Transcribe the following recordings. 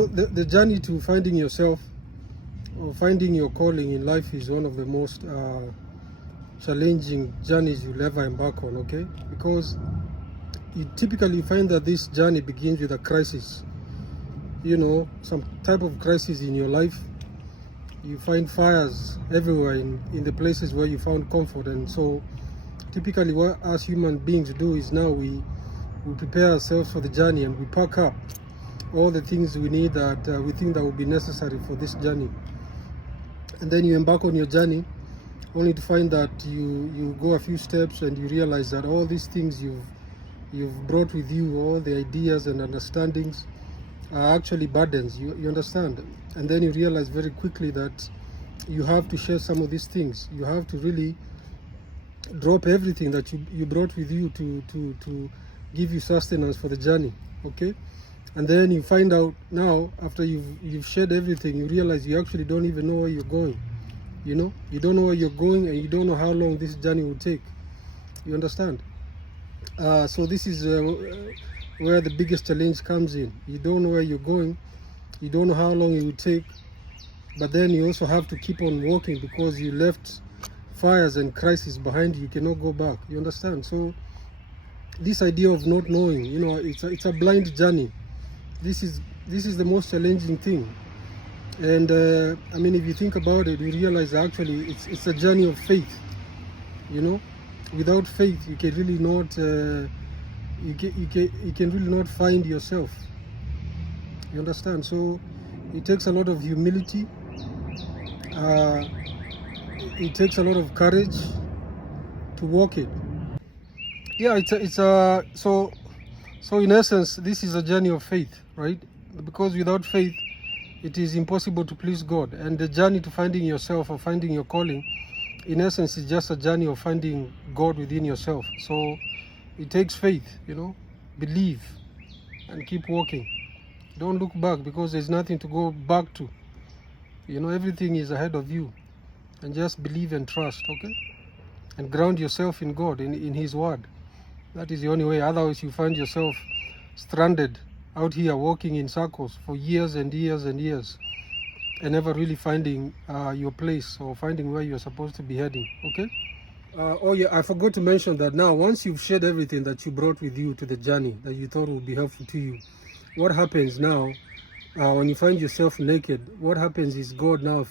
So the journey to finding yourself or finding your calling in life is one of the most challenging journeys you'll ever embark on, okay? Because you typically find that this journey begins with a crisis, you know, some type of crisis in your life. You find fires everywhere in the places where you found comfort. And so typically what us human beings do is now we prepare ourselves for the journey and we pack up all the things we need that we think that will be necessary for this journey. And then you embark on your journey only to find that you go a few steps and you realize that all these things you've brought with you, all the ideas and understandings, are actually burdens. You understand? And then you realize very quickly that you have to share some of these things. You have to really drop everything that you brought with you to give you sustenance for the journey, okay? And then you find out now, after you've shared everything, you realize you actually don't even know where you're going. You know, you don't know where you're going, and you don't know how long this journey will take. You understand? So this is where the biggest challenge comes in. You don't know where you're going, you don't know how long it will take, but then you also have to keep on walking because you left fires and crises behind you. You cannot go back. You understand? So this idea of not knowing, you know, it's a blind journey. This is the most challenging thing. And I mean, if you think about it, you realize actually it's a journey of faith. You know, without faith, you can really not you can really not find yourself. You understand? So it takes a lot of humility. It takes a lot of courage to walk it. Yeah, so in essence, this is a journey of faith, right? Because without faith, it is impossible to please God. And the journey to finding yourself or finding your calling, in essence, is just a journey of finding God within yourself. So it takes faith, you know, believe and keep walking. Don't look back because there's nothing to go back to. You know, everything is ahead of you. And just believe and trust, okay? And ground yourself in God, in His Word. That is the only way. Otherwise, you find yourself stranded out here walking in circles for years and years and years and never really finding your place or finding where you're supposed to be heading, okay? Oh yeah, I forgot to mention that now once you've shared everything that you brought with you to the journey that you thought would be helpful to you, what happens now when you find yourself naked? What happens is God now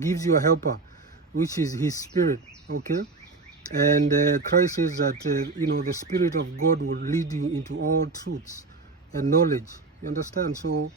gives you a helper, which is His Spirit, okay? And Christ says that you know, the Spirit of God will lead you into all truths and knowledge. You understand? So